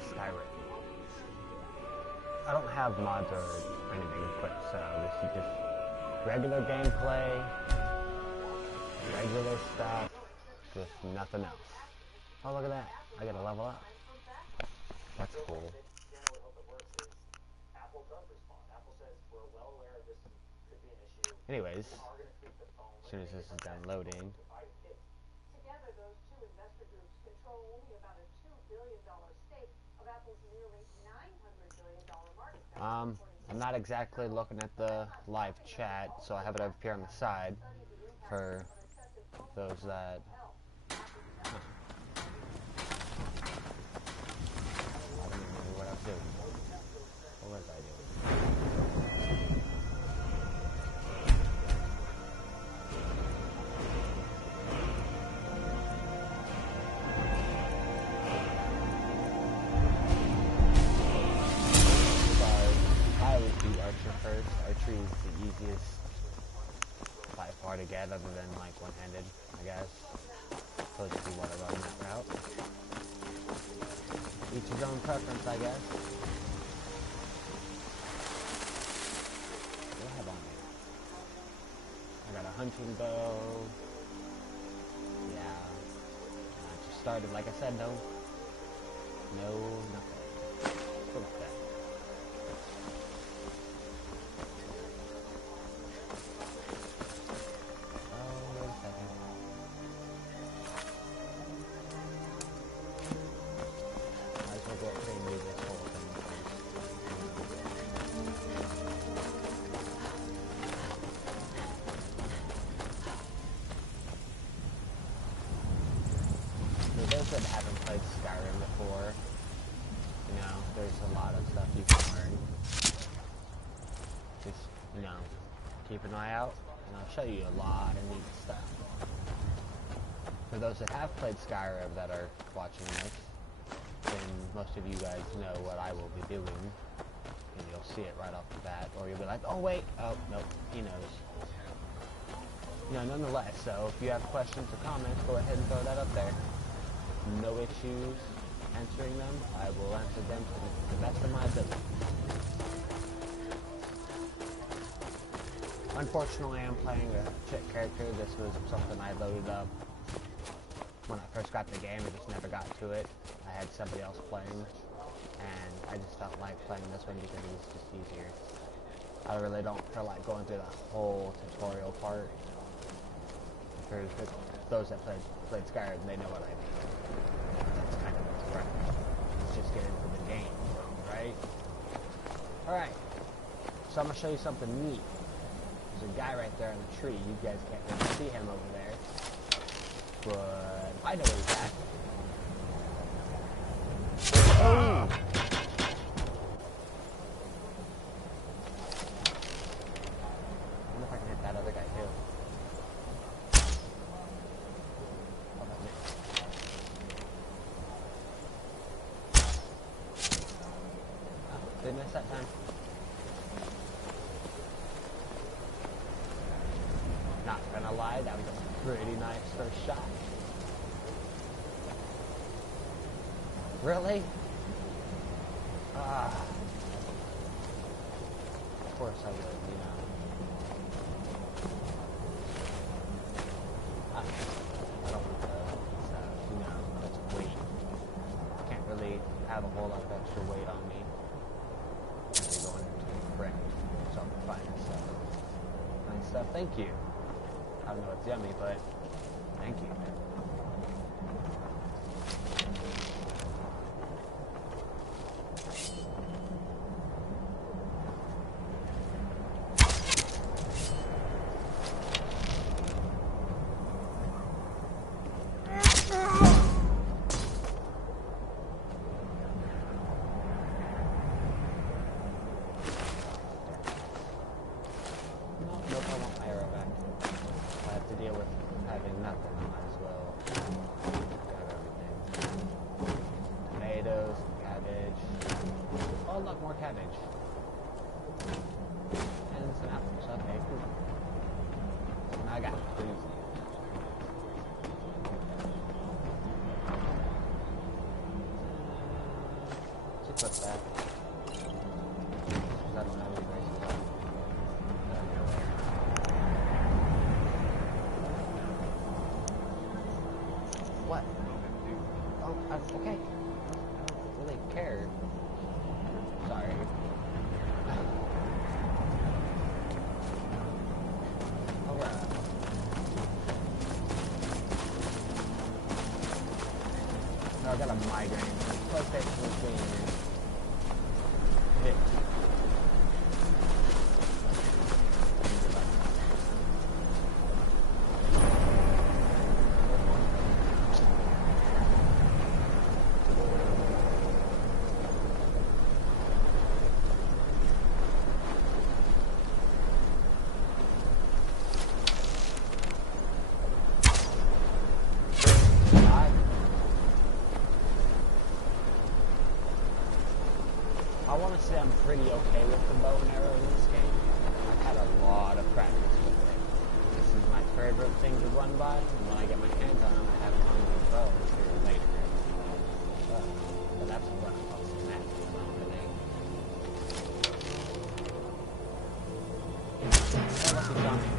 Skyrim. I don't have mods or anything equipped, so this is just regular gameplay, regular stuff, just nothing else. Oh, look at that. I gotta level up. That's cool. Anyways, as soon as this is done loading, I'm not exactly looking at the live chat, so I have it over here on the side for those that... Huh. I don't remember what I was doing. What was I doing? Archery is the easiest by far to get, other than like one-handed, I guess. Supposed to be what I run that route. Each his own preference, I guess. What do I have on me? I got a hunting bow. Yeah. I just started, like I said, nothing. Still like that. That haven't played Skyrim before, you know, there's a lot of stuff you can learn. Just, you know, keep an eye out, and I'll show you a lot of neat stuff. For those that have played Skyrim that are watching this, then most of you guys know what I will be doing, and you'll see it right off the bat, or you'll be like, oh wait, oh, nope, he knows. You know, nonetheless, so if you have questions or comments, go ahead and throw that up there. No issues answering them. I will answer them to the best of my ability. Unfortunately, I'm playing a chick character. This was something I loaded up when I first got the game. I just never got to it. I had somebody else playing, and I just felt like playing this one because it was just easier. I really don't feel like going through the whole tutorial part. For those that played Skyrim, they know what I mean. That's kind of what's right. Let's just get into the game, right? Alright, so I'm going to show you something neat. There's a guy right there in the tree. You guys can't really see him over there. But I know where he's at. Oh! I wonder if I can hit that other guy too. Did I miss that time? Not gonna lie, that was a pretty nice first shot. Really? Ah. Of course I would, you know. I don't want to, you know, that's weight. Can't really have a whole lot of extra weight on me. Going into the brick. So I'm finding stuff. Fine stuff. Thank you. I don't know it's yummy, but thank you. More cabbage. And some apples. Okay, cool. Now I got food. equip that. I don't have any braces on. What? Oh, okay. I don't really care. Sorry. Alright. No, I got a migraine. PlayStation was being hit. I want to say I'm pretty okay with the bow and arrow in this game. I've had a lot of practice with it. This is my favorite thing to run by, and when I get my hands on them, I have fun with the bow here later. But that's what I'm posting that today. Oh, look, it's on me.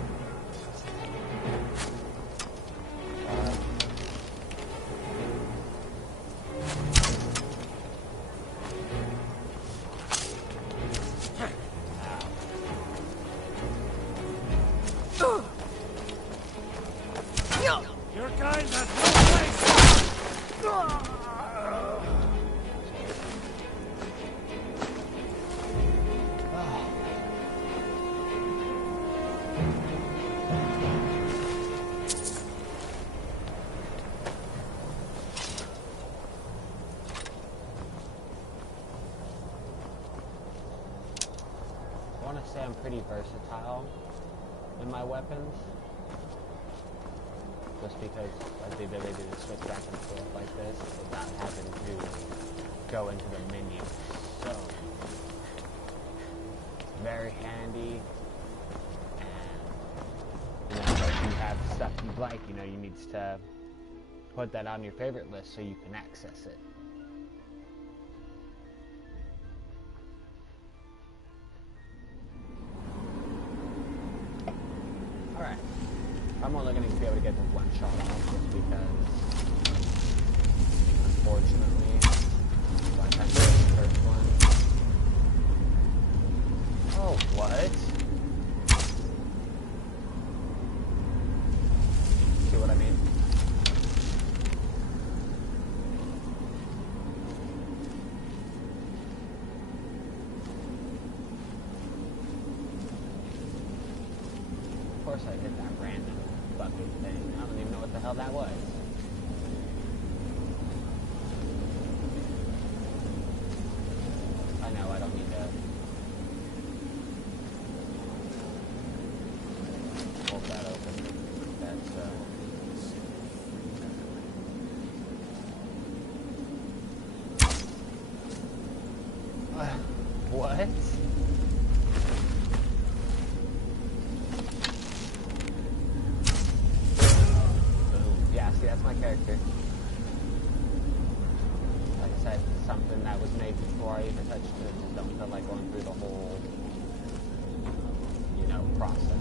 Your kind has no place! I want to say I'm pretty versatile in my weapons. Just because of the ability to switch back and forth like this without having to go into the menu. So, very handy. And, if you have stuff you like, you need to put that on your favorite list so you can access it. Alright. I'm only going to be able to get the one shot off just because, unfortunately, like I did the first one. Oh, what? See what I mean? Of course I hit that random fucking thing. I don't even know what the hell that was. I know, I don't need to hold that open. That's, what? That's my character. Like I said, something that was made before I even touched it. Just don't feel like going through the whole, process.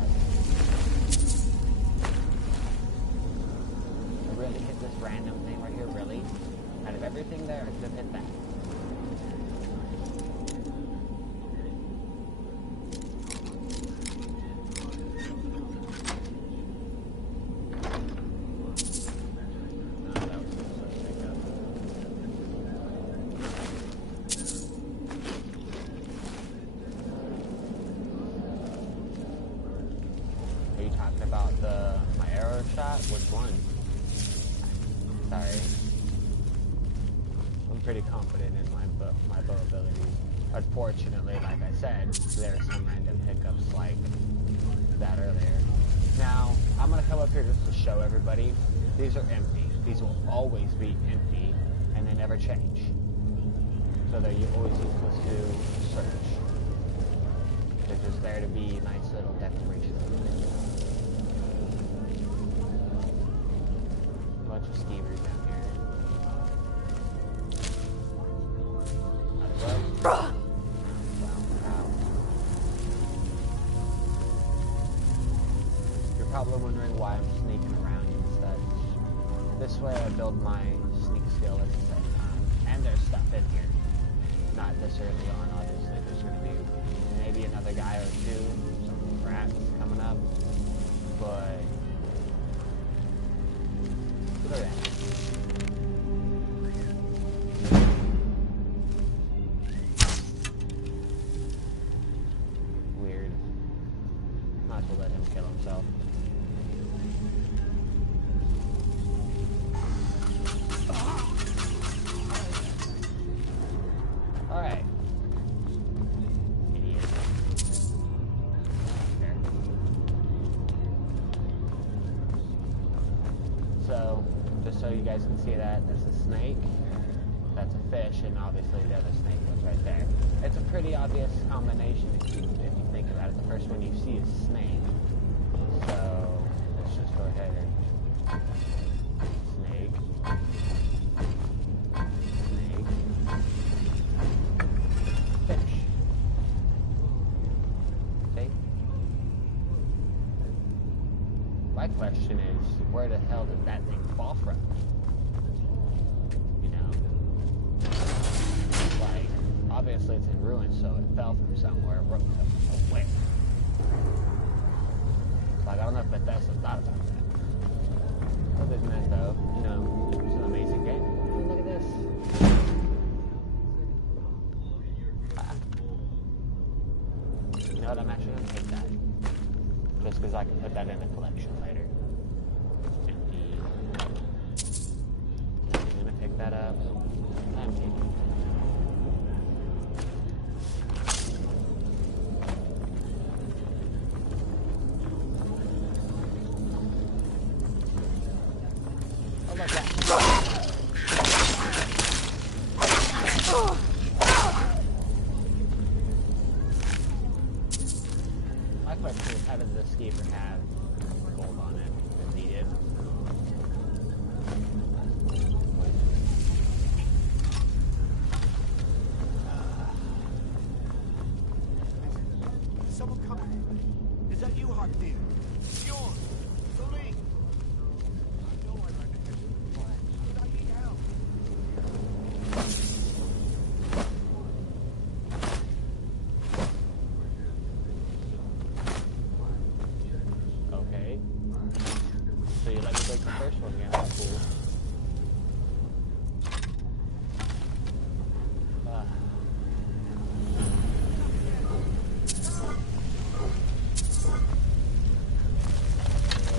I really hit this random thing right here, really? Out of everything there, I could have hit that. About my arrow shot? Which one? Sorry. I'm pretty confident in my bow abilities. Unfortunately, like I said, there's some random hiccups like that earlier. Now, I'm going to come up here just to show everybody, these are empty. These will always be empty, and they never change. So they're always equal to search. They're just there to be nice little decorations. Bunch of skeevers down here. You're probably wondering why I'm sneaking around and such. This way I build my sneak skill at the same time. And there's stuff in here. Not this early on, obviously. There's going to be maybe another guy or two, some rats coming up. But look at that. Weird. Might as well let him kill himself. Alright. Idiot. There. So, just so you guys can see that, this is a snake. That's a fish, and obviously the other snake was right there. It's a pretty obvious combination if you think about it. The first one you see is snake. So, let's just go ahead and snake. Snake. Fish. Okay. My question is, where the hell did that thing fall from? You know? Like, obviously it's in ruins, so it fell from somewhere, broke somewhere. Where? Like, I don't know if Bethesda thought about that. Other than that, though, you know, it's an amazing game. Ooh, look at this. You know what? I'm actually going to take that. Just because I can put that in a collection later. Empty. I'm going to pick that up. I'm taking it. My question is, how does this skeever have gold on it if needed? Is someone coming? Is that you, Hartnell? It's yours. The link. I know I like to catch you before, but I need help. Okay. So you let me break the first one again, that's cool.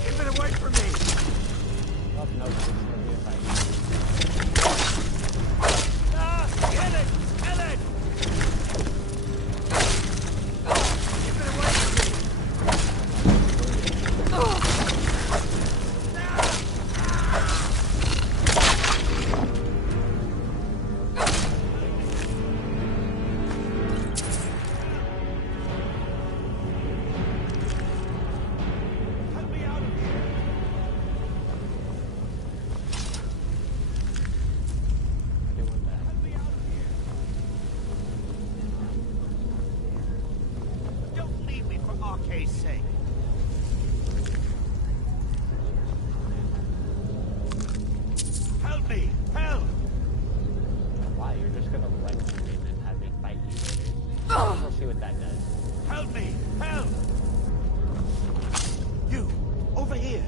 Keep it away from me. Well, no, it's gonna be a fight. Ah, get it! Kill it! Keep it away from me. Help me out of here. I do want that. Help me out of here. Don't leave me for RK's sake. Help me! Help! Why? You're just gonna run to me and then have me fight you later. We'll see what that does. Help me! Help! You, over here.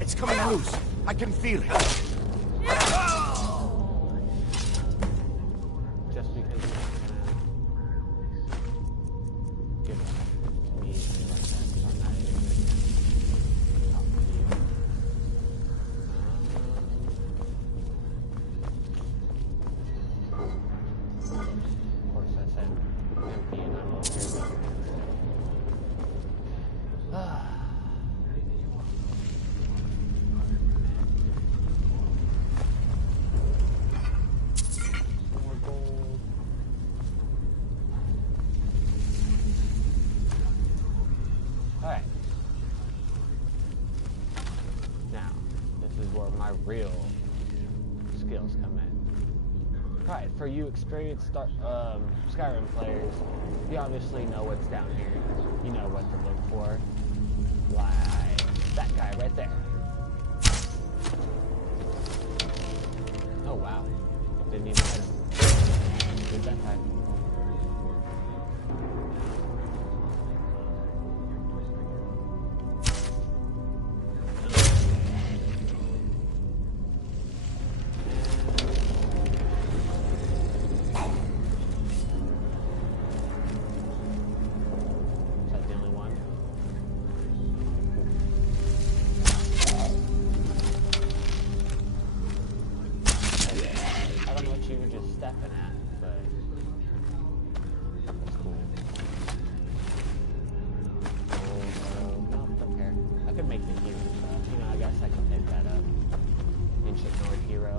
It's coming loose. I can feel it. Just because you're not gonna give it to me like that, so I'm not even gonna talk to you. Of course, I said empty and I'm over here. More gold. Alright. Now, this is where my real skills come in. Alright, for you experienced Skyrim players, you obviously know what's down here. You know what to look for. Like that guy right there. Oh wow. Didn't even hit him. Did that time. Stepping at, but that's cool. No, don't care. I could make the hero stuff. You know, I guess I could pick that up. Ancient Nord hero.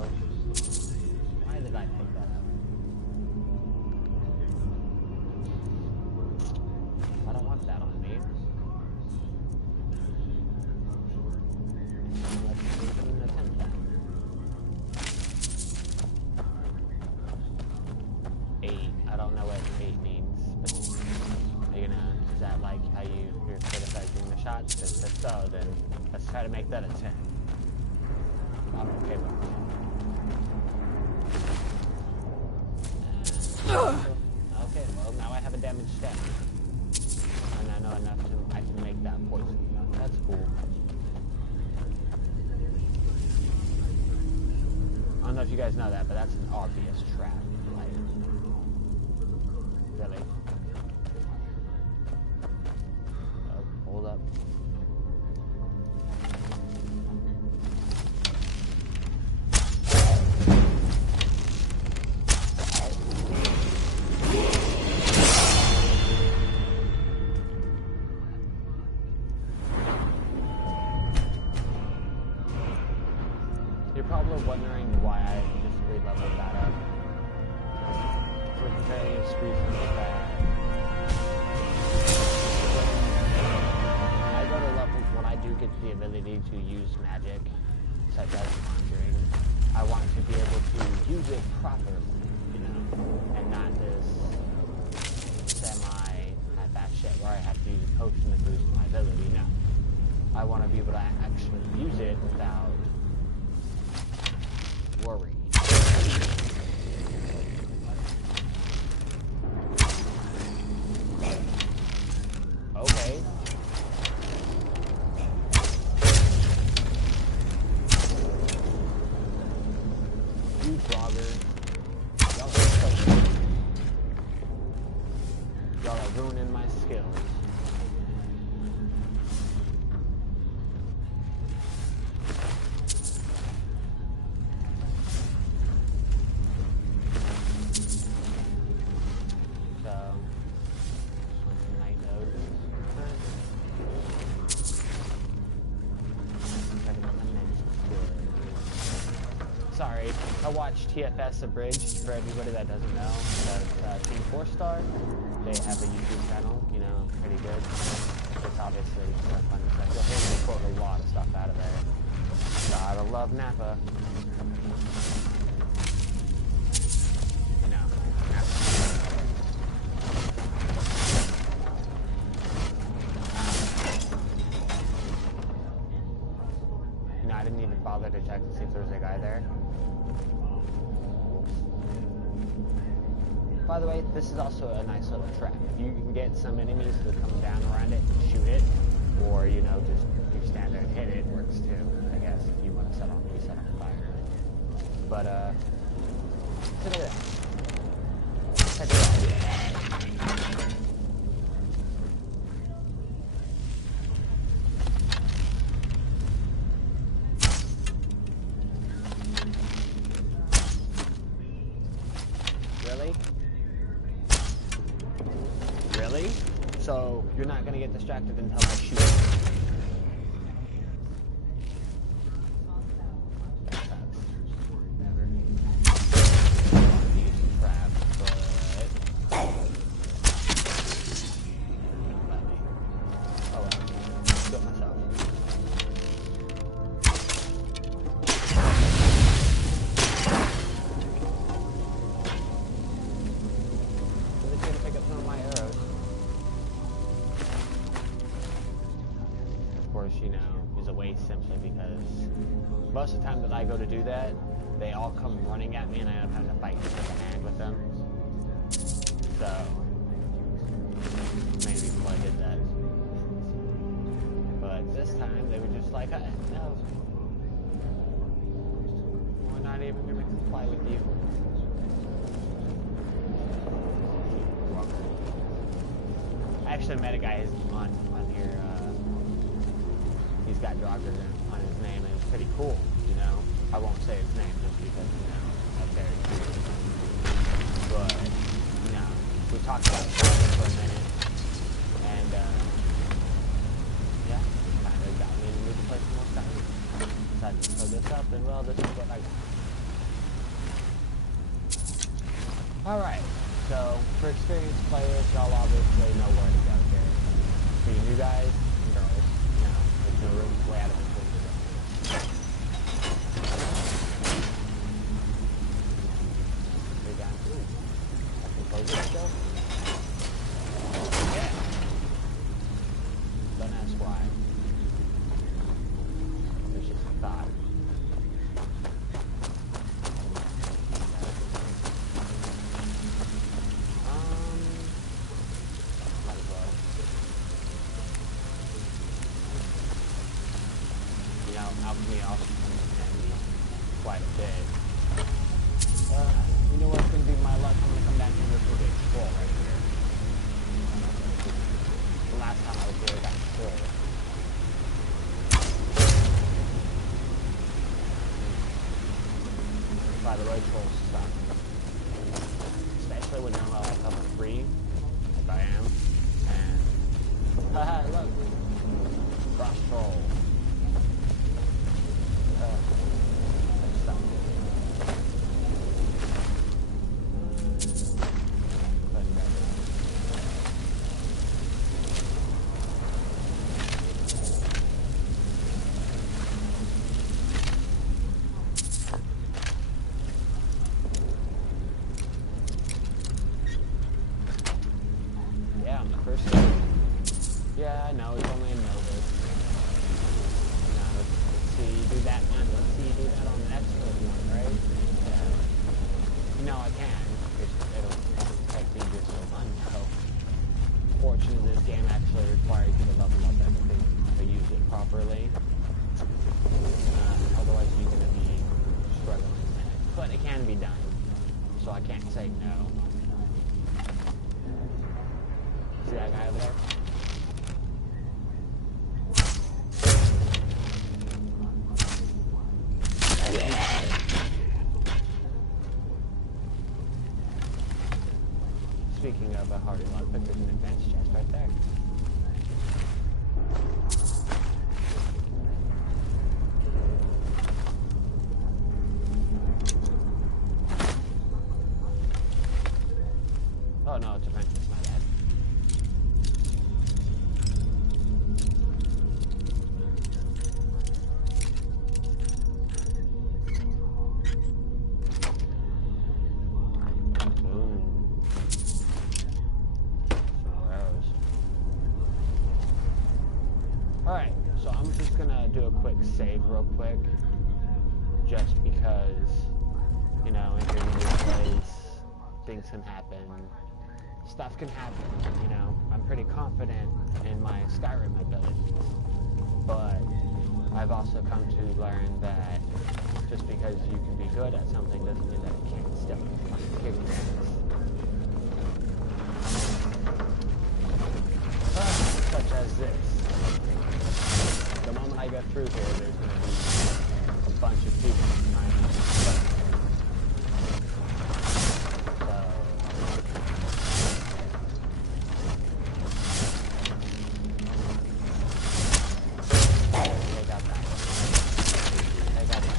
Why did I pick that up? I don't want that on me. Let's even attempt that. I don't know what 8 means, but is that like how you're criticizing the shots? If so, then let's try to make that a 10. I'm okay with it. Okay, well now I have a damaged stat. And I know enough I can make that poison. That's cool. I don't know if you guys know that, but that's an obvious trap. Like, really? Oh, hold up. You're probably wondering why I just re-leveled that up. For various reasons that when I go to level, when I do get the ability to use magic, such as conjuring, I want to be able to use it properly, you know, and not this semi-half-ass shit where I have to use a potion to boost my ability. No. I want to be able to actually use it without worry. Okay. You vlogger. Y'all are so good. Y'all are ruining my skills. Sorry, I watched TFS Abridged, for everybody that doesn't know. That's Team 4-Star. They have a YouTube channel, you know, pretty good. It's obviously some funny stuff. You'll hear me quote a lot of stuff out of there. Gotta love Napa. No, You know, I didn't even bother to check to see if there was a guy there. By the way, this is also a nice little trap. You can get some enemies that come down around it and shoot it, or, you know, just you stand there and hit it, works too, I guess, if you want to set on fire. But, look at that. Check it out. Really? So, you're not gonna get distracted until I shoot you. you know, is a waste simply because most of the time that I go to do that, they all come running at me and I end up having to fight hand-to-hand with them. So, maybe before I did that. But this time, they were just like, no. We're not even going to comply with you. I actually met a guy on here, he's got Jogger on his name, and it's pretty cool, you know. I won't say his name just because, you know, that's very cool. But, you know, we talked about Skyrim for a minute, and, yeah, kind of got me in the mood to play some more Skyrim. Decided to throw this up, and well, this is what I got. Alright, so, for experienced players, y'all obviously know where to go here. For you new guys and girls, you know, there's no room way out of it. Yeah. Don't ask why. It's just a thought. Might as well. You know, alchemy also comes in handy quite a bit. You know what's going to be my luck? I'm going to come back and look at scroll right here. The last time I was here, I got scroll. By the way, trolls suck. Especially when you're on like level 3, like I am. And, haha, look. Frost troll. That sucks. Yeah, I know, it's only a novice. Now, let's see you do that one, let's see you do that on the next one, right? Yeah. You know I can, it'll take me just so fun, so. Fortunately, this game actually requires you to level up everything to use it properly. Otherwise you're going to be struggling in a minute. But it can be done, so I can't say no. See that guy over there? Speaking of a hardy lockpick, there's an advanced chest right there. Oh no, it's a princess, my bad. Alright, so I'm just gonna do a quick save real quick, just because, you know, entering a new place, things can happen, stuff can happen, you know. I'm pretty confident in my Skyrim abilities, but I've also come to learn that just because you can be good at something doesn't mean that you can't still kick things. Such as this. The moment I go through here, there's going to be a bunch of people trying to stuff. They got that. They got that.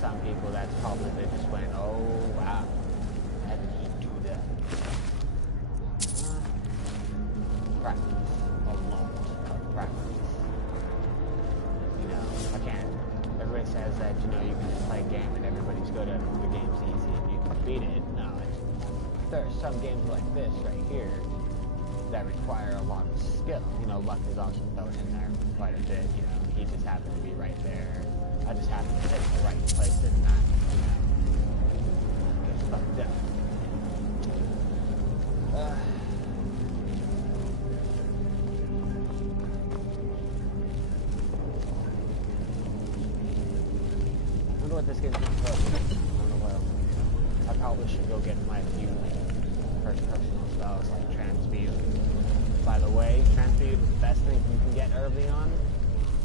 Some people, that's probably, they just went, oh wow, how did you do that? Practice, a lot of practice. You know, I can't beat it. No, there are some games like this right here that require a lot of skill. You know, luck is also thrown in there quite a bit. You know, he just happened to be right there. I just happened to hit the right place and not, you know, just fucked up. I wonder what this game's going to play. I don't know what. I probably should go get my few personal spells like Transmute. By the way, Transmute is the best thing you can get early on.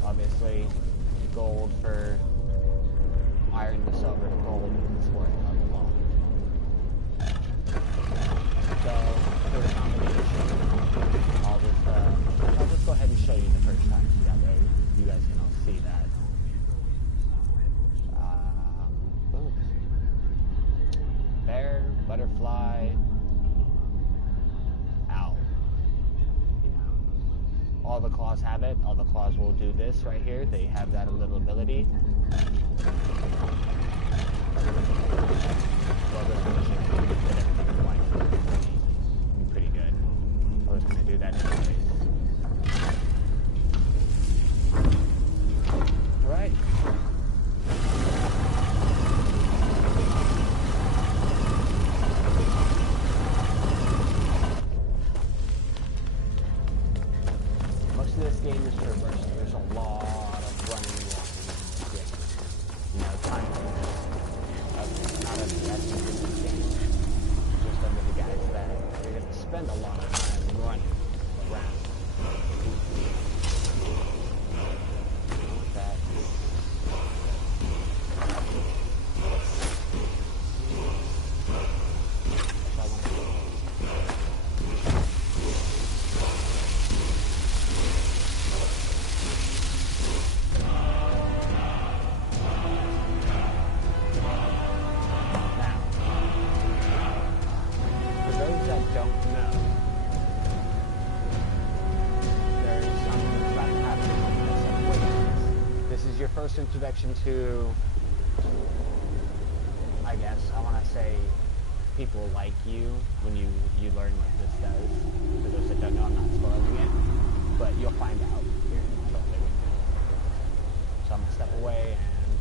Obviously, gold for iron to silver to gold is worth a lot. So, for the combination, I'll just go ahead and show you the first time, so that way you guys can all see that. Boom. Bear, butterfly, owl. You know, all the claws have it. All the claws will do this right here. They have that little ability. Well, this one should fit everything in white. Pretty good. I was going to do that anyways. Alright. Most of this game is traversing. There's a lot of running and walking in this game. You know, time is not of the essence of this game. Just under the guys that you're going to spend a lot of time running around. First introduction to, I guess, I want to say people like you when you learn what this does. For those that don't know, I'm not spoiling it, but you'll find out here shortly. So I'm going to step away and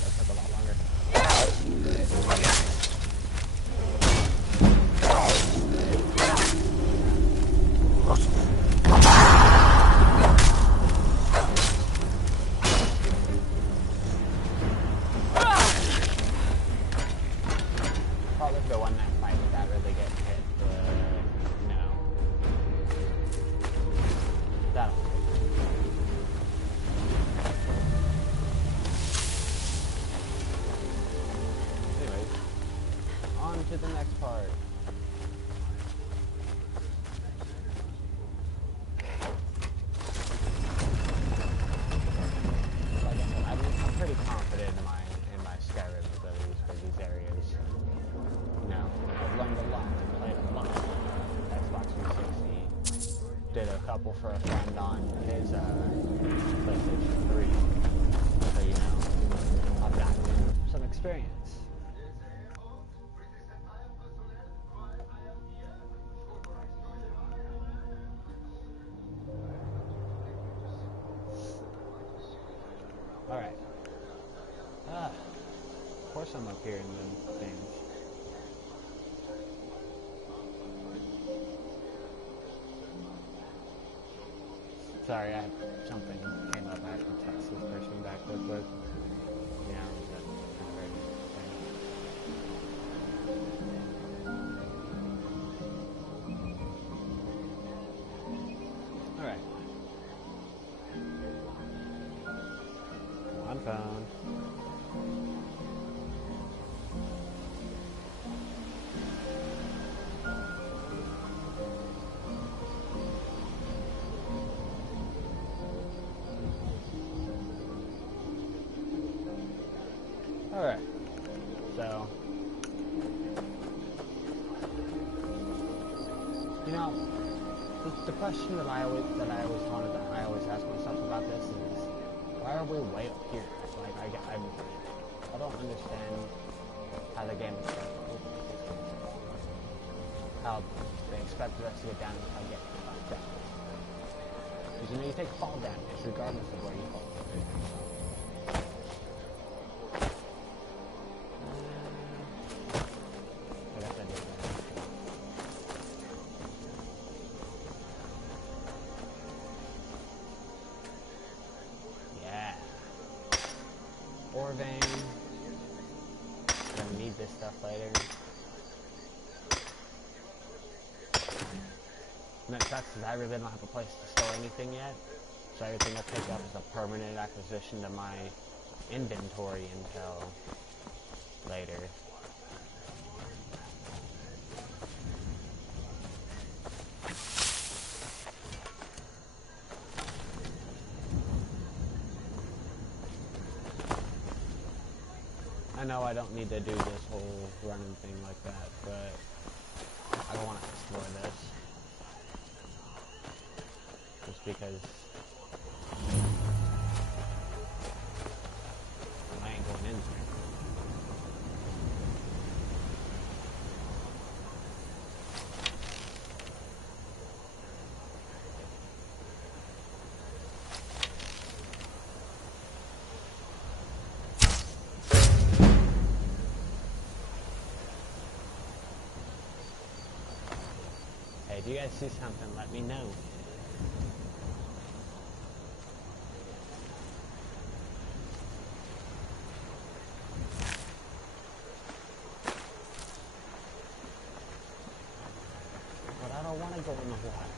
that took a lot longer. To the next part. Like I said, I'm pretty confident in my Skyrim abilities for these areas. You know, I've learned a lot, played a lot. Xbox 360. Did a couple for a friend on his PlayStation 3. So you know, I've got some experience. Alright. Of course I'm up here in the things. Sorry, something came up. I have to text this person back real quick. Yeah, that's kind of very interesting. Alright. On phone. Alright. So, you know, the question that I always ask myself about this is, Why are we way up here? Like, I don't understand how the game is how they expected us to get down without getting fucked up. Because you know, you take fall damage regardless of where you fall. I guess I did that. Yeah. Ore vein. Gonna need this stuff later. And that sucks because I really don't have a place to store anything yet. So everything I pick up is a permanent acquisition to my inventory until later. I know I don't need to do this whole running thing like that, but I don't want to explore this. Just because I ain't going in there. Hey, if you guys see something, let me know. But I don't want to go in the water.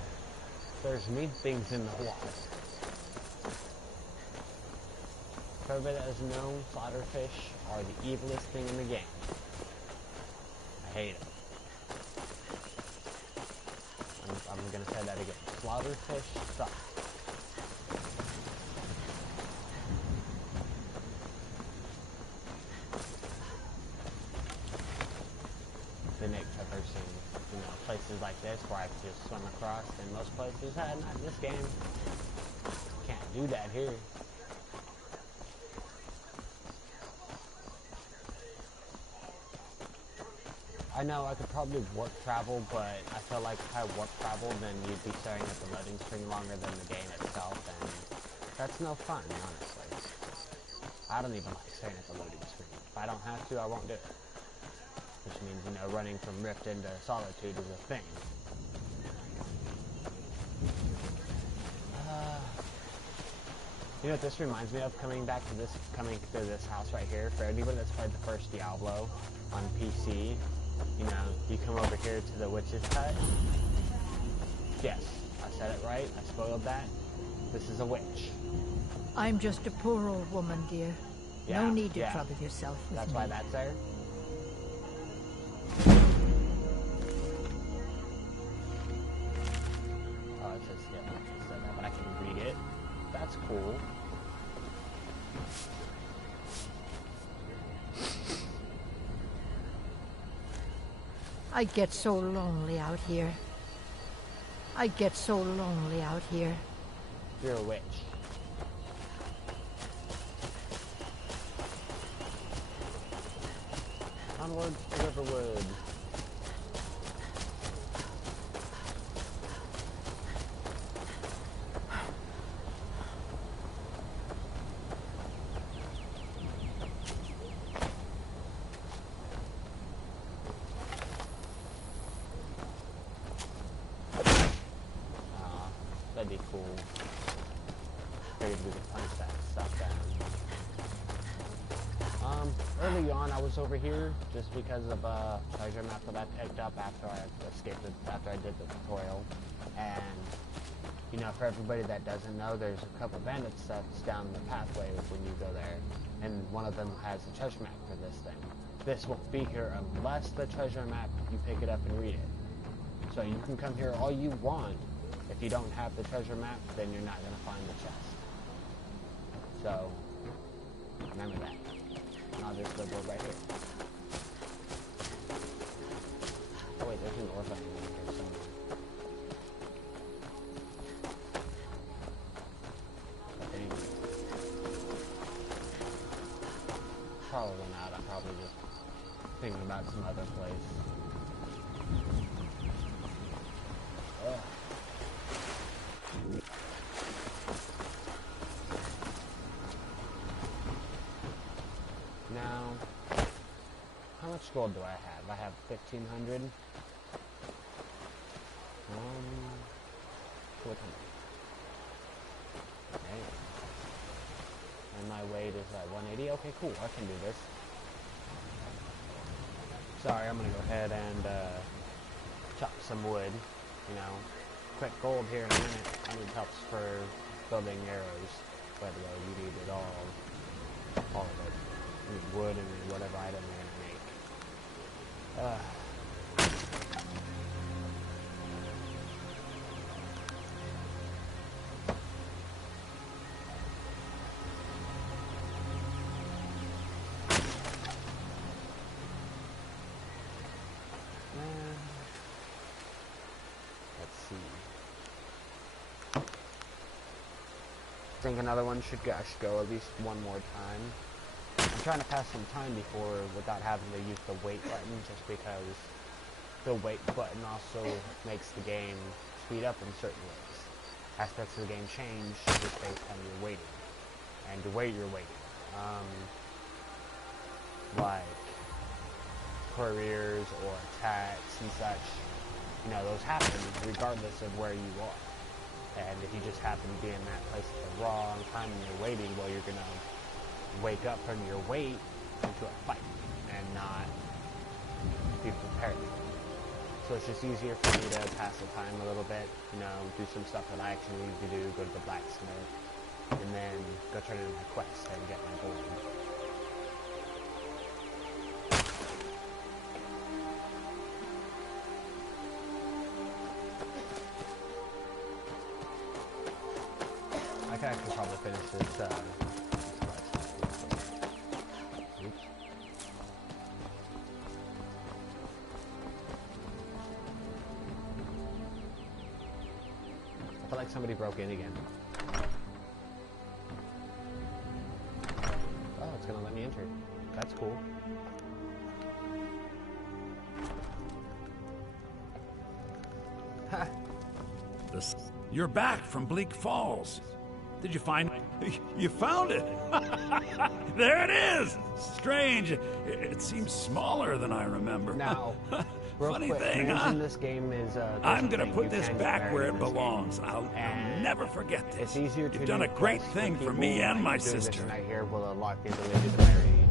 There's mean things in the water. For everybody that doesn't know, slaughterfish are the evilest thing in the game. I hate them. I'm gonna say that again. Slaughterfish suck. They make traversing, you know, places like this where I can just swim across in most places. Not in this game. Can't do that here. I know I could probably warp travel, but I feel like if I warp travel, then you'd be staring at the loading screen longer than the game itself, and that's no fun, honestly. I don't even like staring at the loading screen. If I don't have to, I won't do it. Which means, you know, running from Rift into Solitude is a thing. You know what this reminds me of? Coming to this house right here. For anybody that's played the first Diablo on PC, you know, you come over here to the witch's hut. Yes, I said it right. I spoiled that. This is a witch. I'm just a poor old woman, dear. Yeah, no need to yeah. trouble yourself with That's me. why that's there. Oh, it says, yeah, it said that, but I can read it. That's cool. I get so lonely out here. I get so lonely out here. You're a witch. Onward to Riverwood. That'd be cool. Figured we could punch that stuff down. Early on I was over here just because of a treasure map that I picked up after I did the tutorial. And, you know, for everybody that doesn't know, there's a couple bandit sets down the pathway when you go there. And one of them has a treasure map for this thing. This won't be here unless the treasure map, you pick it up and read it. So you can come here all you want. If you don't have the treasure map, then you're not going to find the chest. So, remember that. And I'll just live right here. Oh wait, there's an orphan in here somewhere. I think. probably not. I'm probably just thinking about some other place. Ugh. Now, how much gold do I have? I have 1,500. 400. Okay. And my weight is at 180. Okay, cool. I can do this. Sorry, I'm gonna go ahead and chop some wood. You know, quick gold here in a minute. I need helps for building arrows. By the way, you need it all of it. You need wood and then whatever item you're gonna make. Let's see. I think another one should go. I should go at least one more time. I'm trying to pass some time without having to use the wait button, just because the wait button also makes the game speed up in certain ways. Aspects of the game change just based on your waiting, and the way you're waiting. Like couriers or attacks and such. You know, those happen regardless of where you are. And if you just happen to be in that place at the wrong time and you're waiting, well, you're gonna wake up from your wait into a fight and not be prepared. So it's just easier for me to pass the time a little bit, you know, do some stuff that I actually need to do, go to the blacksmith, and then go turn in my quest and get my gold. I can actually probably finish this quest. Oops. I feel like somebody broke in again. Oh, it's gonna let me enter. That's cool. Ha! You're back from Bleak Falls. Did you find it? You found it! There it is! Strange. It seems smaller than I remember. Now, real Funny quick, thing, huh? in this game is I'm gonna put this back where it belongs. I'll never forget this. It's easier to You've done a great thing for me and my sister. Right here will unlock the ability to marry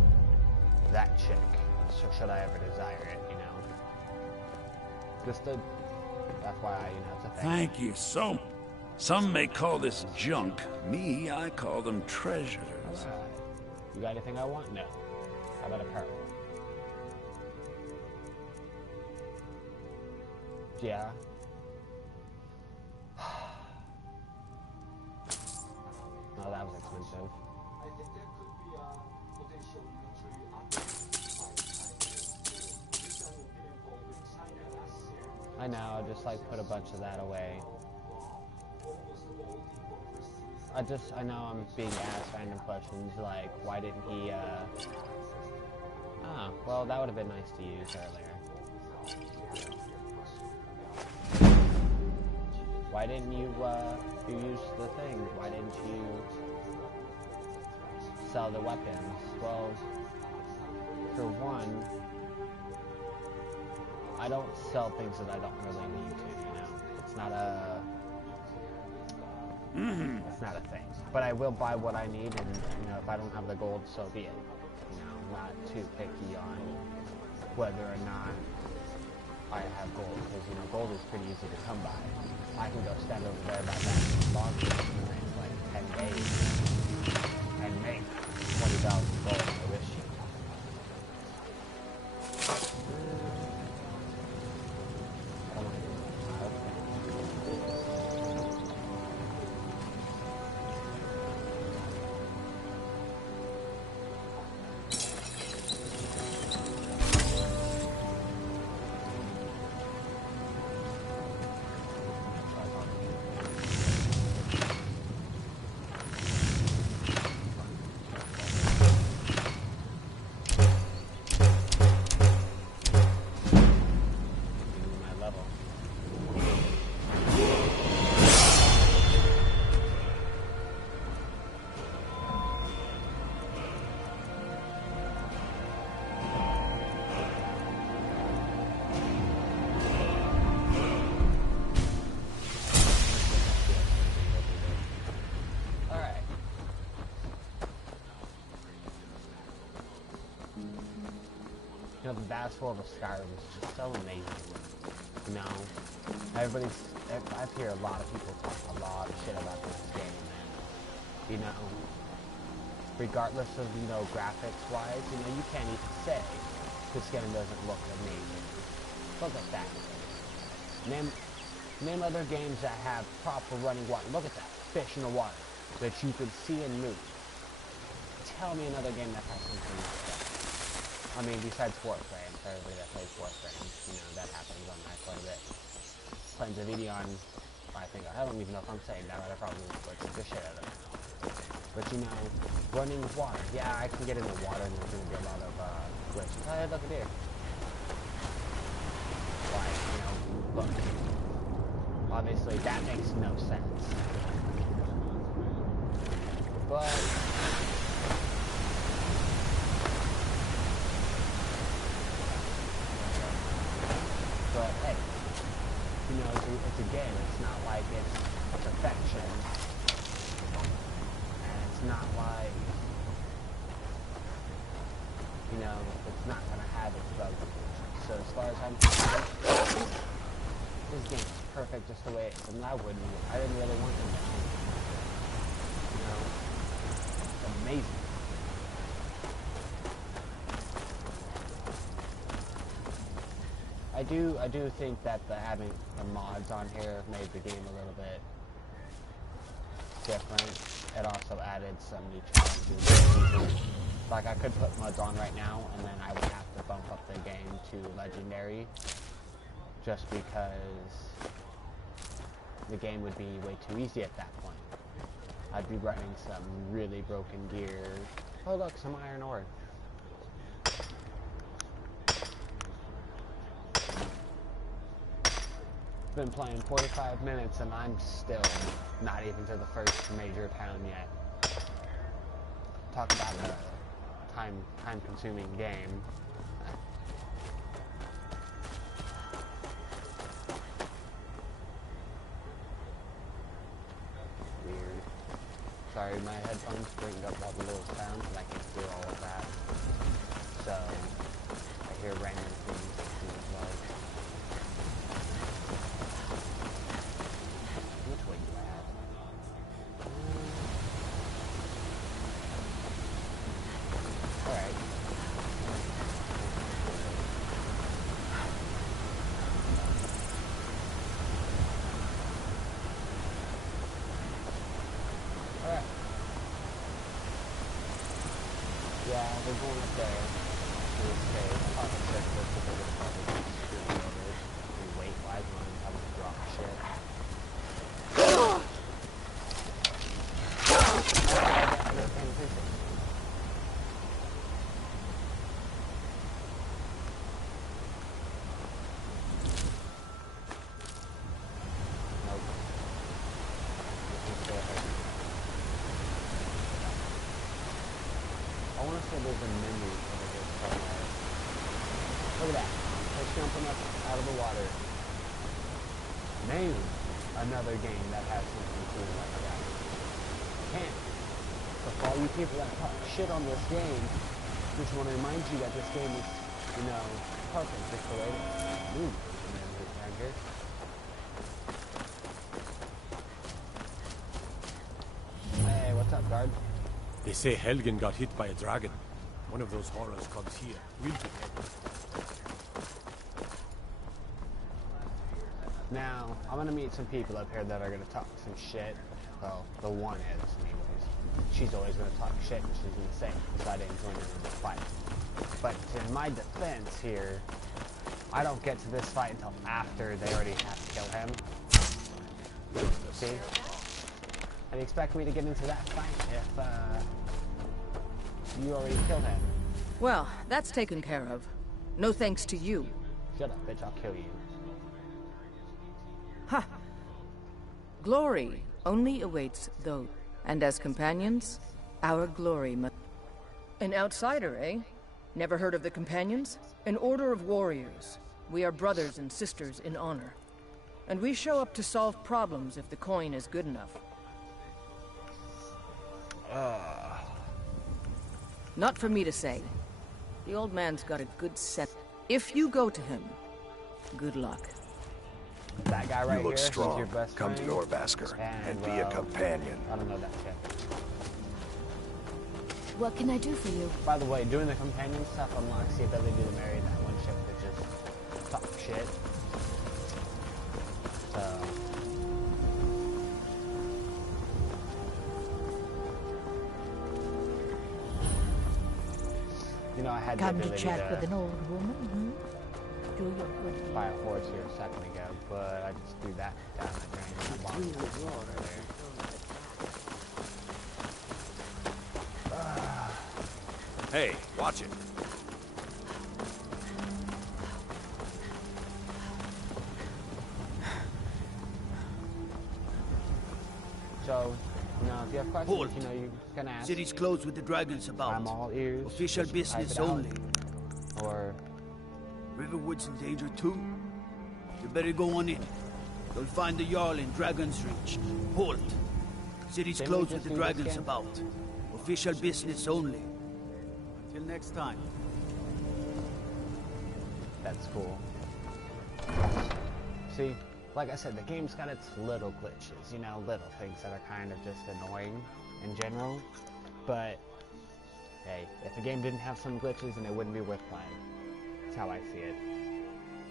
that chick. So should I ever desire it, you know? Just a FYI, you know, it's a thing. Thank you so much. Some may call this junk. Me, I call them treasures. Alright. You got anything I want? No. How about a pearl? Yeah. Oh, that was expensive. I think there could be a potential military I know, I just like put a bunch of that away. I know I'm being asked random questions like, why didn't he, oh, well, that would have been nice to use earlier. Why didn't you, you use the thing? Why didn't you sell the weapons? Well, for one, I don't sell things that I don't really need to, you know? It's not a... It's not a thing. But I will buy what I need, and, you know, if I don't have the gold, so be it. You know, I'm not too picky on whether or not I have gold, because, you know, gold is pretty easy to come by. I can go stand over there by that log in like 10 days and make 20,000 gold. I wish. You know, the vast world of Skyrim is just so amazing. You know, I hear a lot of people talk a lot of shit about this game, and, you know, regardless of, you know, graphics-wise, you know, you can't even say this game doesn't look amazing. Look at that. Name other games that have proper running water. Look at that. Fish in the water that you can see and move. Tell me another game that has something like that. I mean, besides Warframe, for everybody that plays Warframe, you know, that happens on that quite a bit. Playing the video on, I don't even know if I'm saying that right, I probably glitched the shit out of it. But you know, running with water. Yeah, I can get in the water and there's going to be a lot of glitches. Oh, look at here. Like, you know, look. Obviously, that makes no sense. But hey, you know, it's a game. It's not like it's perfection. And it's not like, you know, it's not going to have its bugs. So as far as I'm concerned, this game is perfect just the way it is. And I didn't really want them to change it. You know, it's amazing. I do think that having the mods on here made the game a little bit different. It also added some new challenges. Like, I could put mods on right now, and then I would have to bump up the game to Legendary, just because the game would be way too easy at that point. I'd be running some really broken gear. Oh look, some iron ore. Been playing 45 minutes and I'm still not even to the first major town yet. Talk about a time-consuming game. Weird. Sorry, my headphones bring up all the little sounds and I can't hear all of that. So, I hear random things it seems like. Which way do I have? Alright. Alright. Yeah, we're going up there. To this cave. I thought it said this because it's probably just screwing over. And weight-wise, when I'm having to drop shit. I want to say there's a menu over here somewhere. Look at that. It's jumping up out of the water. Name another game that has something cool like that. Can't. So for all you people that talk shit on this game, just want to remind you that this game is, you know, perfect just the way it is. Ooh, and then there's down here. Hey, what's up, guard? They say Helgen got hit by a dragon. One of those horrors comes here. We'll be ready. Now, I'm gonna meet some people up here that are gonna talk some shit. Well, the one is, anyways. She's always gonna talk shit and she's gonna say, because I didn't join in the fight. But in my defense here, I don't get to this fight until after they already have to kill him. See? And you expect me to get into that fight if, you already killed him? Well, that's taken care of. No thanks to you. Shut up, bitch, I'll kill you. Ha! Glory only awaits those. And as companions, our glory must... An outsider, eh? Never heard of the Companions? An order of warriors. We are brothers and sisters in honor. And we show up to solve problems if the coin is good enough. Not for me to say. The old man's got a good set. If you go to him, good luck. That guy right You look here, he's your strong. best Come to friend. Orbasker and be a companion. I don't know that shit. What can I do for you? By the way, doing the companion stuff unlocks the ability to marry that one chick that just talk shit. So... You know, I had the Come to ability chat to with an old woman, hmm? Do your good. buy a horse here a second ago, but I just threw that down the drain. Hey, watch it. So, you know, if you have questions, Hold. you know, you can ask. City's closed with the dragons about. I'm all ears. Official Just business type it out. only. Or, Riverwood's in danger too. You better go on in. You'll find the Jarl in Dragon's Reach. Halt. City's Didn't we closed with just the do this dragons again? about. Official business only. Till next time. that's cool. See, like I said, the game's got its little glitches, you know, little things that are kind of just annoying in general. But, hey, if the game didn't have some glitches, then it wouldn't be worth playing. That's how I see it.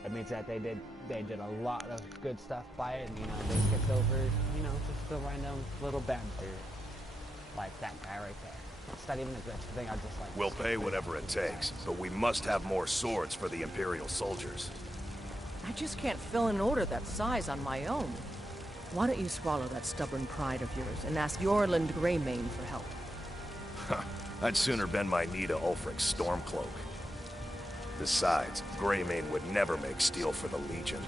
It means that they did a lot of good stuff by it, and, you know, they skipped over, you know, just the random little banter. Like that guy right there. It's not even a glitch thing, I just like... We'll pay whatever it takes, but we must have more swords for the Imperial soldiers. I just can't fill an order that size on my own. Why don't you swallow that stubborn pride of yours and ask Yorland Greymane for help? I'd sooner bend my knee to Ulfric's Stormcloak. Besides, Greymane would never make steel for the Legion.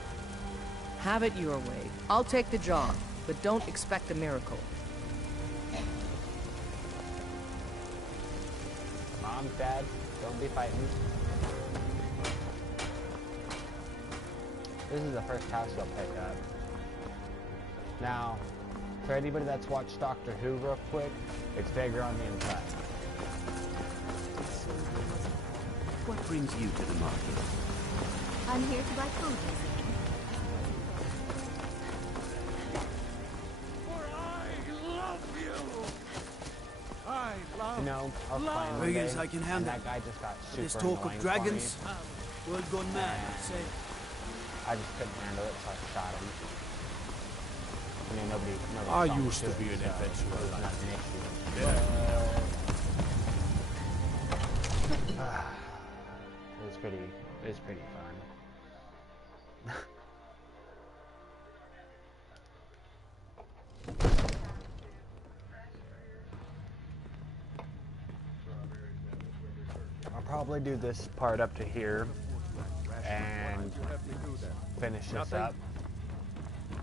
Have it your way. I'll take the job, but don't expect a miracle. Mom, Dad, don't be fighting. This is the first house you'll pick up. Now, for anybody that's watched Doctor Who real quick, it's bigger on the inside. What brings you to the market? I'm here to buy food, Mrs. You know, I was playing one Brigands day, I can and handle. that guy just got super This talk annoying of for me. dragons? World gone mad, I say. I just couldn't handle it, so I shot him. I mean, nobody I saw me used to do be it, an so adventurer. it was not an issue. It was pretty fun. I'll probably do this part up to here and finish this up.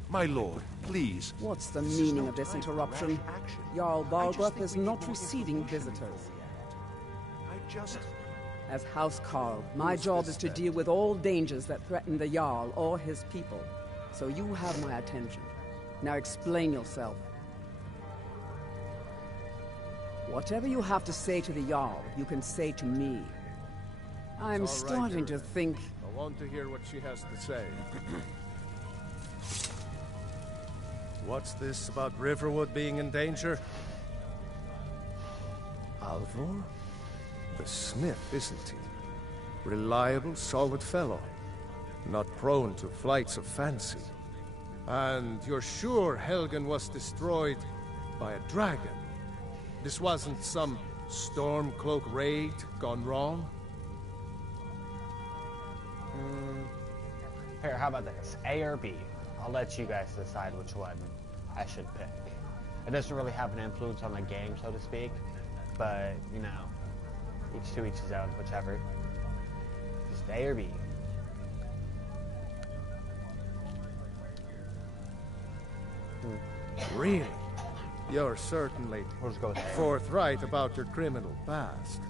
My lord, please. What's the meaning of this interruption? Jarl Balgruth is not receiving visitors. As House Carl, my job is to deal with all dangers that threaten the Jarl or his people. So you have my attention. Now explain yourself. Whatever you have to say to the Jarl, you can say to me. I'm starting to think... I want to hear what she has to say. What's this about Riverwood being in danger? Alvor? The smith, isn't he? Reliable, solid fellow. Not prone to flights of fancy. And you're sure Helgen was destroyed by a dragon? This wasn't some Stormcloak raid gone wrong? Here, how about this? A or B? I'll let you guys decide which one I should pick. It doesn't really have an influence on the game, so to speak, but, you know, each to each his own, whichever. Just A or B. Really? You're certainly We'll just go with A. forthright about your criminal past.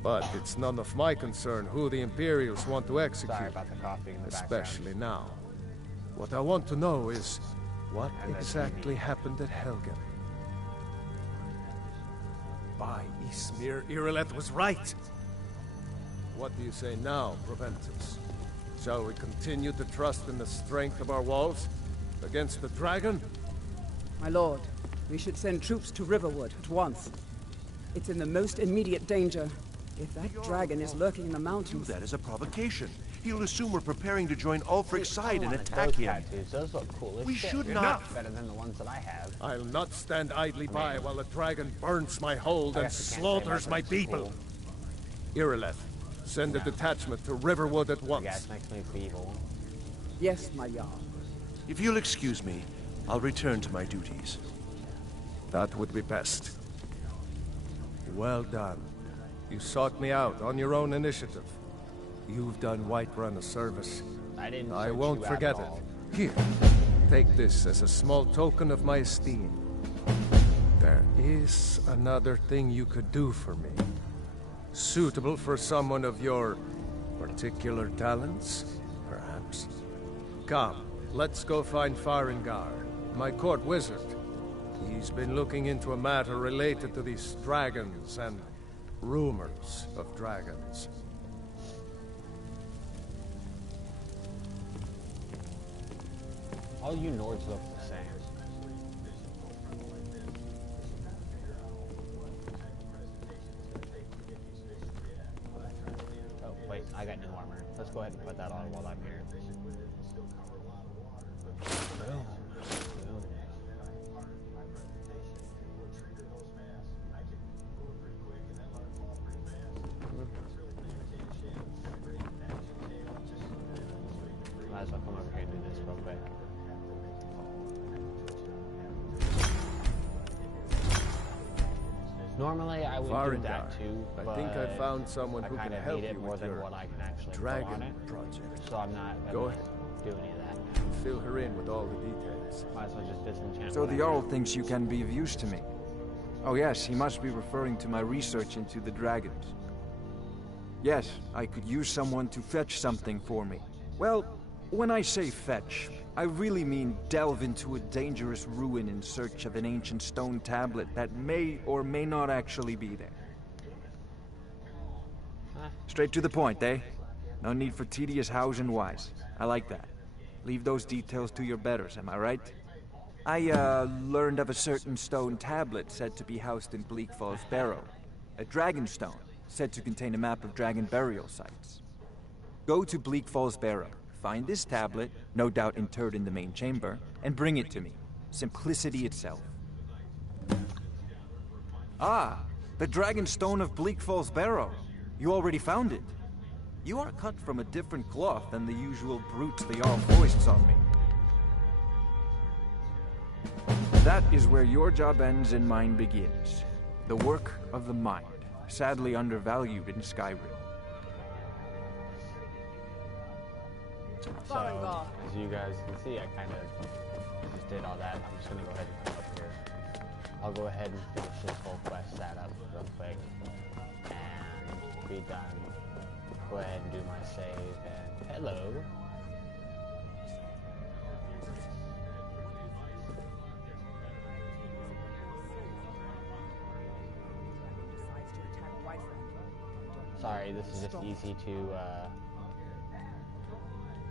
But it's none of my concern who the Imperials want to execute. Sorry about the coffee in the Especially now. What I want to know is, what And the exactly TV. happened at Helgen? By Ismir, Irileth was right. What do you say now, Proventus? Shall we continue to trust in the strength of our walls? Against the dragon? My lord, we should send troops to Riverwood at once. It's in the most immediate danger. If that dragon is lurking in the mountains... That is a provocation. He'll assume we're preparing to join Ulfric's side and attack those him. tattoos. Those look cool as We shit. should They're not- better than the ones that I have. I'll not stand idly by while the dragon burns my hold I and guess I can't say slaughters much, my but it's people. cool. Irileth, send a detachment to Riverwood at You once. guys makes me feeble. Yes, my Jarl. If you'll excuse me, I'll return to my duties. That would be best. Well done. You sought me out on your own initiative. You've done Whiterun a service. I won't forget it. Here, take this as a small token of my esteem. There is another thing you could do for me. Suitable for someone of your particular talents, perhaps. Come, let's go find Farengar, my court wizard. He's been looking into a matter related to these dragons and rumors of dragons. All you Nords look the same. Oh, wait, I got new armor. Let's go ahead and put that on while I'm here. Boom. Boom. Might as well come over here and do this real quick. Normally I would do that too, but I think I found someone who can help need it you more with than your what I can actually put on dragon it. project. So I'm not Go gonna ahead. do any of that. Fill her in with all the details. Might as well just disenchant. So what the I Jarl got. thinks you can be of use to me. Oh yes, he must be referring to my research into the dragons. Yes, I could use someone to fetch something for me. Well, when I say fetch, I really mean delve into a dangerous ruin in search of an ancient stone tablet that may or may not actually be there. Straight to the point, eh? No need for tedious hows and whys. I like that. Leave those details to your betters, am I right? I, learned of a certain stone tablet said to be housed in Bleak Falls Barrow. A dragon stone, said to contain a map of dragon burial sites. Go to Bleak Falls Barrow, find this tablet, no doubt interred in the main chamber, and bring it to me. Simplicity itself. Ah, the dragon stone of Bleak Falls Barrow. You already found it. You are cut from a different cloth than the usual brutes the Jarl foists on me. That is where your job ends and mine begins. The work of the mind, sadly undervalued in Skyrim. So, as you guys can see, I kind of just did all that. I'm just going to go ahead and come up here. I'll go ahead and finish this whole quest setup real quick and be done. Go ahead and do my save and hello. Sorry, this is just easy to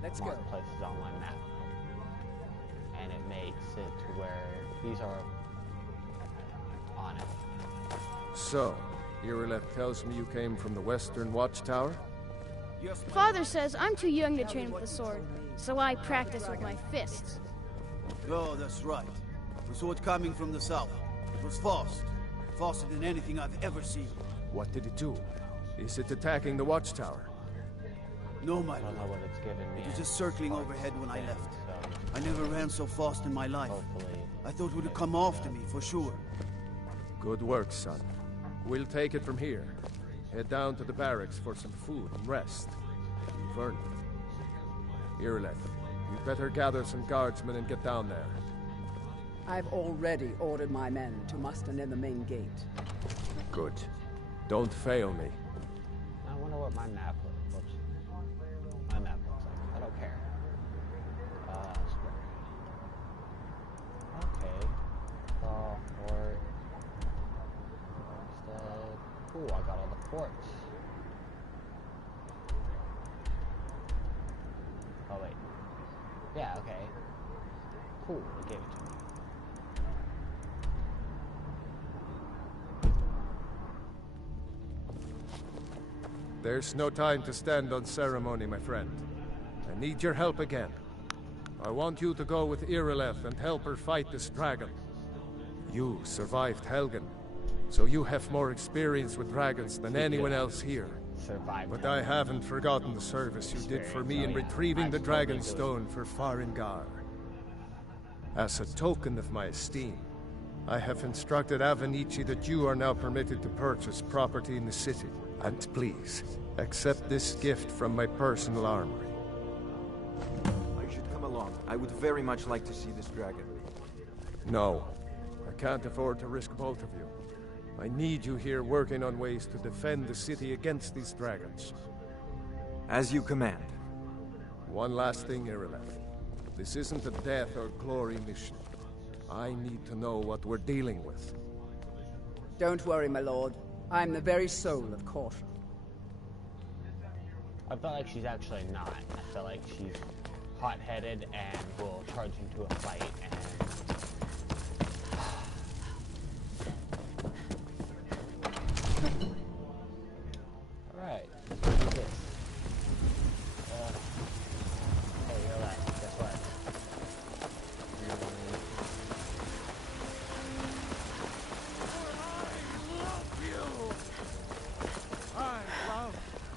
Let's mark go. places on my map. And it makes it to where these are on it. So, Irileth tells me you came from the Western Watchtower? Father says I'm too young to train with the sword, so I practice with my fists. Oh, that's right. The sword coming from the south. It was fast. Faster than anything I've ever seen. What did it do? Is it attacking the Watchtower? No, my I don't know lord. what it's given me. It was just circling overhead when I left. So I never ran so fast in my life. hopefully. I thought it would have come after me, for sure. Good work, son. We'll take it from here. Head down to the barracks for some food and rest. You've earned it. Irileth, you'd better gather some guardsmen and get down there. I've already ordered my men to muster near the main gate. Good. Don't fail me. I wonder what my map looks My map looks like. I don't care. Square. Okay. Fort. Instead. Ooh, I got all the forts. Yeah, okay. Cool, it gave it to me. There's no time to stand on ceremony, my friend. I need your help again. I want you to go with Irileth and help her fight this dragon. You survived Helgen, so you have more experience with dragons than anyone else here. But I haven't forgotten the service you did for me in retrieving the Dragon Stone for Farengar. As a token of my esteem, I have instructed Avenici that you are now permitted to purchase property in the city. And please, accept this gift from my personal armory. I should come along. I would very much like to see this dragon. No, I can't afford to risk both of you. I need you here working on ways to defend the city against these dragons. As you command. One last thing, Irileth. This isn't a death or glory mission. I need to know what we're dealing with. Don't worry, my lord. I'm the very soul of caution. I feel like she's actually not. I feel like she's hot-headed and will charge into a fight and... Alright, let's do this. Hey, you're last. Guess what?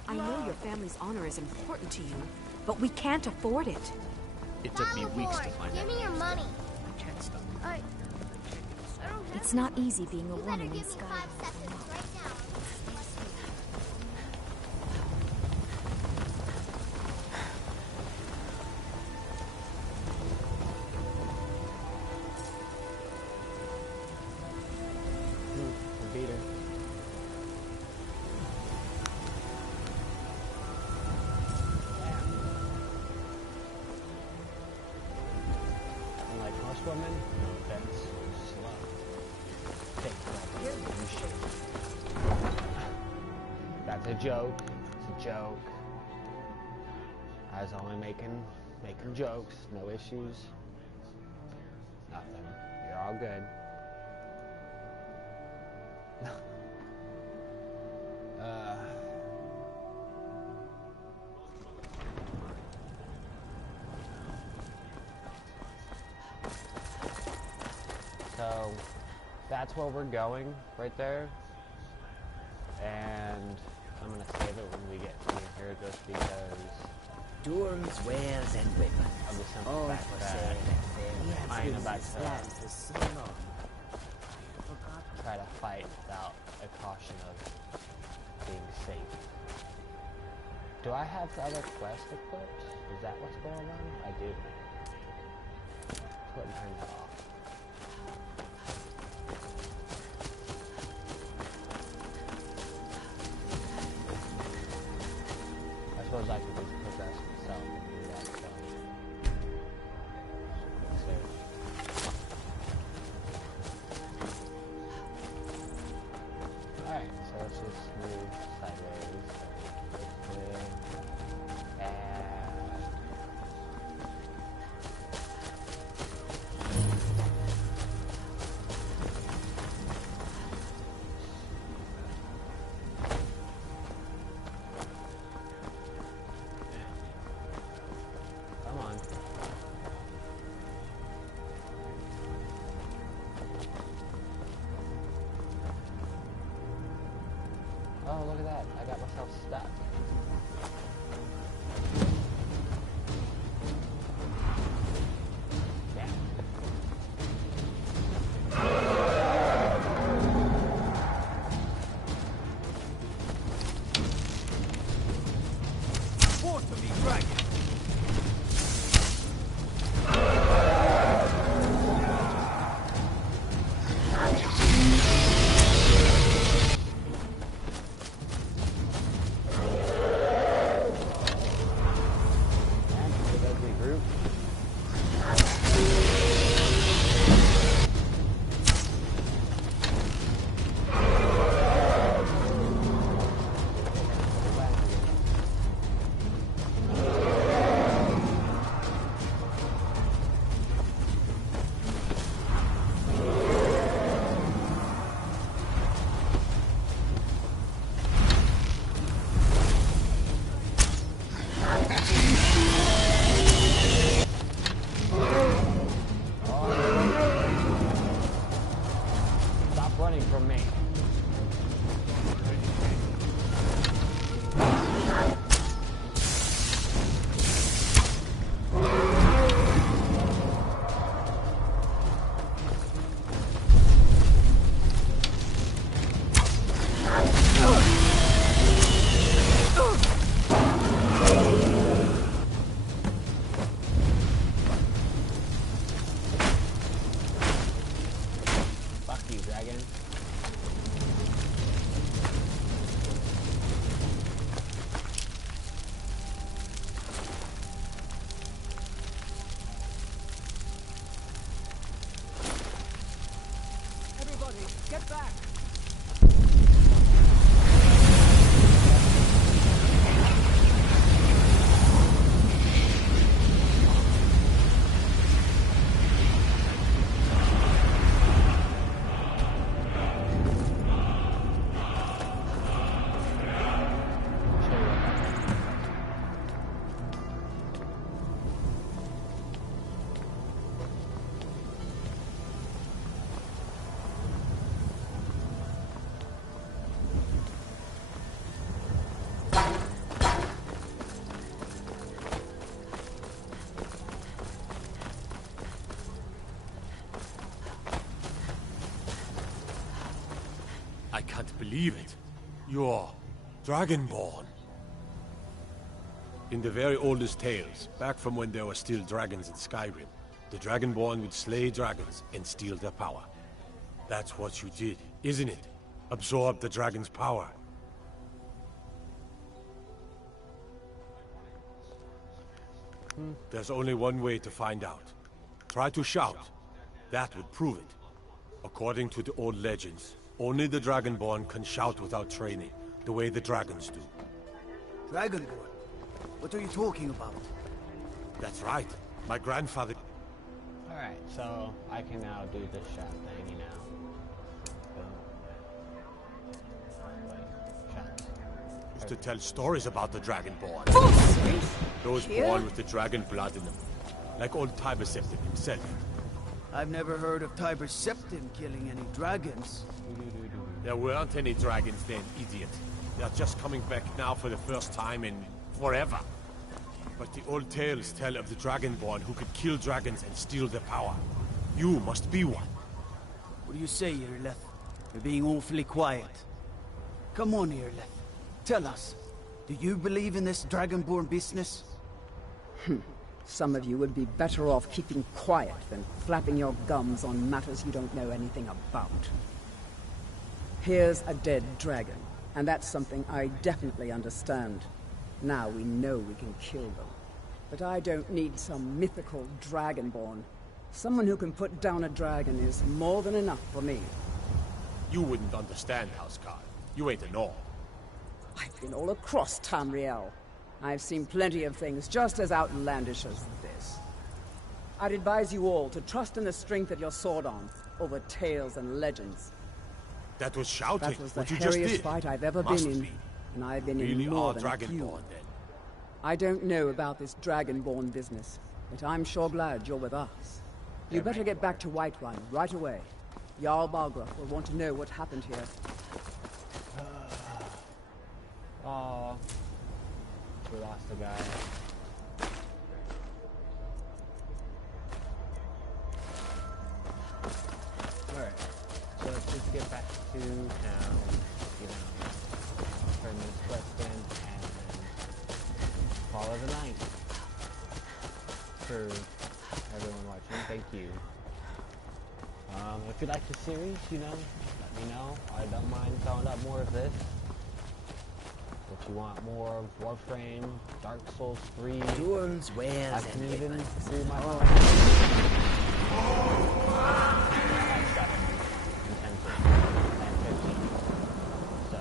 I know your family's honor is important to you, but we can't afford it. It took me weeks to find Give out. me your money. I can't stop. It's not easy being a woman in Give me Skyrim. 5 seconds right now. Beat her. Unlike most women, no offense, slow. Take that shit. That's a joke. It's a joke. I was only making jokes, no issues. Nothing. You're all good. So that's where we're going, right there. And I'm gonna save it when we get near here, just because Durham's wares and weapons. of the simple All fact for that sale. He has I ain't been about this to land for so long. try to fight without a caution of being safe. Do I have the other quest equipped? Is that what's going on? I do. Go ahead and turn that off. I suppose I could just progress myself and do that, so. Let's see. Alright, so let's just move sideways. Come on. Oh, look at that. I got myself stuck. Damn. Force of me, dragon! can't believe it. You're Dragonborn. In the very oldest tales, back from when there were still dragons in Skyrim, the Dragonborn would slay dragons and steal their power. That's what you did, isn't it? Absorb the dragon's power. There's only one way to find out. Try to shout. That would prove it. According to the old legends, only the Dragonborn can shout without training, the way the dragons do. Dragonborn? What are you talking about? That's right. My grandfather... Alright, so I can now do this shout thing, you know. Used to tell stories about the Dragonborn. Those Here? born with the dragon blood in them. Like old Tiber Septim himself. I've never heard of Tiber Septim killing any dragons. There weren't any dragons then, idiot. They're just coming back now for the first time in forever. But the old tales tell of the Dragonborn who could kill dragons and steal their power. You must be one. What do you say, Irleth? You're being awfully quiet. Come on, Irleth. Tell us, do you believe in this Dragonborn business? Some of you would be better off keeping quiet than flapping your gums on matters you don't know anything about. Here's a dead dragon, and that's something I definitely understand. Now we know we can kill them. But I don't need some mythical Dragonborn. Someone who can put down a dragon is more than enough for me. You wouldn't understand, Housecarl. You ain't a Norn. I've been all across Tamriel. I've seen plenty of things just as outlandish as this. I'd advise you all to trust in the strength of your sword arm over tales and legends. That was shouting. That was the what you just hairiest did. fight I've ever Must been in, be. and I've been Really in more are than a few. Dragonborn, then. I don't know about this Dragonborn business, but I'm sure glad you're with us. You better get back to Whiterun right away. Jarl Balgruuf will want to know what happened here. Oh, we lost the guy. Alright, so let's just get back to town, you know, turn this quest in, and then follow the night. For everyone watching, thank you. If you like the series, you know, let me know. I don't mind throwing up more of this. If you want more of Warframe, Dark Souls 3, Durns, wares, I can and even weapons. do my own. So,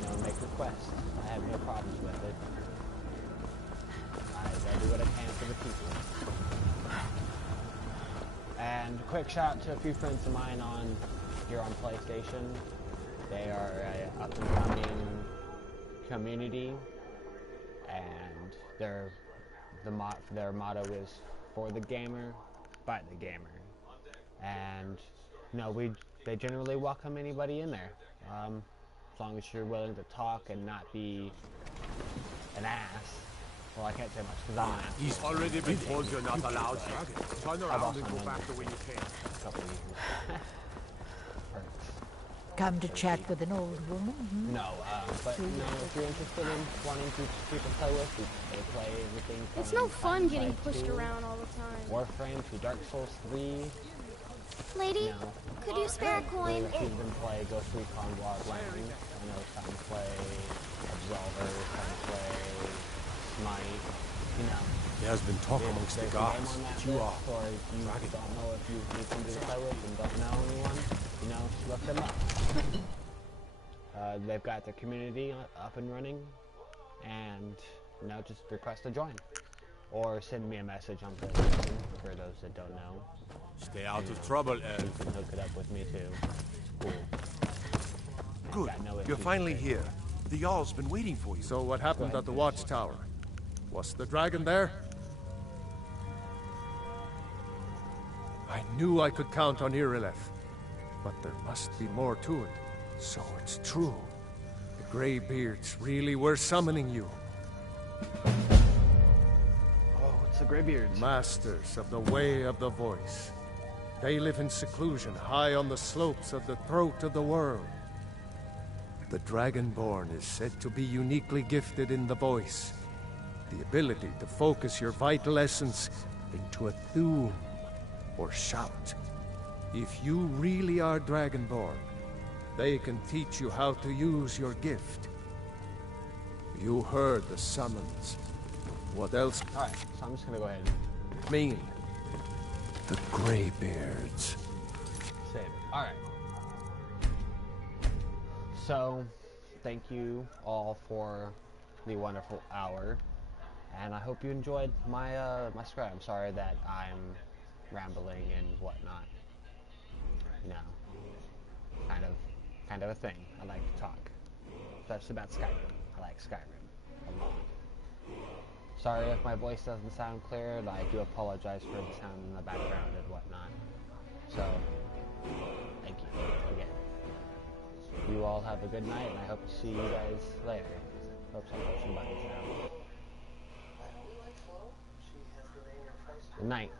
you know, make requests. I have no problems with it. I do what I can for the people. And a quick shout out to a few friends of mine here on PlayStation. They are up and coming community, and their motto is for the gamer, by the gamer. And you know, they generally welcome anybody in there, as long as you're willing to talk and not be an ass. Well, I can't say much because I'm an ass. He's already been told you're not allowed. Turn around and go back the way you came. Come to chat with an old woman? Hmm? No, but you know, if you're interested in wanting to people play with, they play everything from It's no fun getting Fight pushed 2, around all the time. Warframe to Dark Souls 3. Lady, You know, could you spare a coin? I've seen them play Ghost Recon Wildlands. I know some play Absolver, some play Smite. You know. There's been talk amongst the gods that you are or you don't know if you need somebody to play with and don't know anyone, you know, look them up. They've got their community up and running, and you know, just request to join. Or send me a message on PlayStation, for those that don't know. Stay out of trouble, Elf. You can hook it up with me too. Cool. Good. Got no You're issues finally with it. here. The Jarl's been waiting for you. So what happened at the watchtower? Was the dragon there? I knew I could count on Irileth, but there must be more to it. So it's true. The Greybeards really were summoning you. Oh, it's the Greybeards. Masters of the Way of the Voice. They live in seclusion high on the slopes of the throat of the world. The Dragonborn is said to be uniquely gifted in the voice. The ability to focus your vital essence into a thum or shout. If you really are Dragonborn, they can teach you how to use your gift. You heard the summons. What else? Alright, so I'm just gonna go ahead and mean? The Greybeards. save it. Alright. So, thank you all for the wonderful hour, and I hope you enjoyed my my Skyrim. I'm sorry that I'm rambling and whatnot. You know, kind of a thing. I like to talk, especially about Skyrim. I like Skyrim a lot. Sorry if my voice doesn't sound clear, and I do apologize for the sound in the background and whatnot. So, thank you again. You all have a good night, and I hope to see you guys later. Oops, I'm pushing buttons now. Good night.